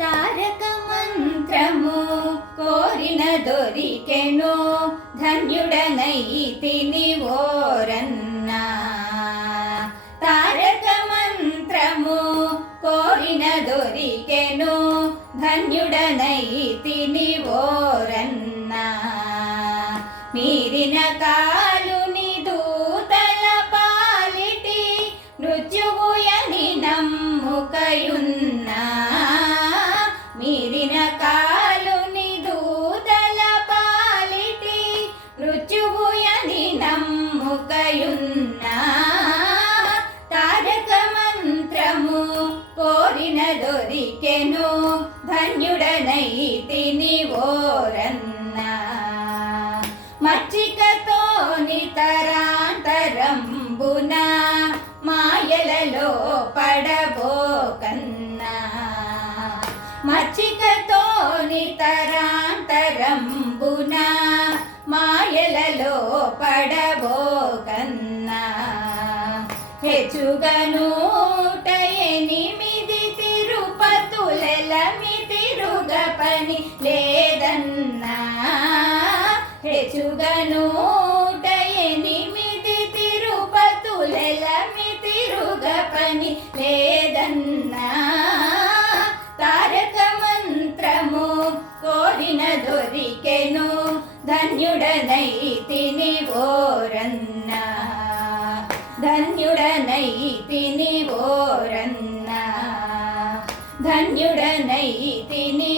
తారక మంత్రము కోరిన దొరికెను ధన్యుడనైతిని ఓరన్నా. తారక మంత్రము కోరిన దొరికెను ధన్యుడనైతిని ఓరన్నా. మీరిన కాలుని దూతల పాలిటి మృత్యువుయని నమ్ముకయున్నా. మీరిన కాలుని దూతల పాలిటి మృత్యువుయని నమ్ముకయున్నా. తారక మంత్రము కోరిన దొరికెను ధన్యుడనైతిని ఓరన్నా. మచ్చికతోని తరాంతరంబున మాయలలో పడబోకన్నా. మచ్చికతోని తరాంతరంబున మాయలలో పడబోకన్నా. హెచ్చుగా 108 తిరుపతులెలమి తిరుగ పని లేదన్నా. హెచ్చుగా 108 తిరుపతులెలమి తిరుగ పని లేదన్నా. తారక మంత్రము కోరిన దొరికెను ధన్యుడనైతిని ఓరన్నా. ధన్యుడనైతిని ఓరన్నా. ధన్యుడనైతిని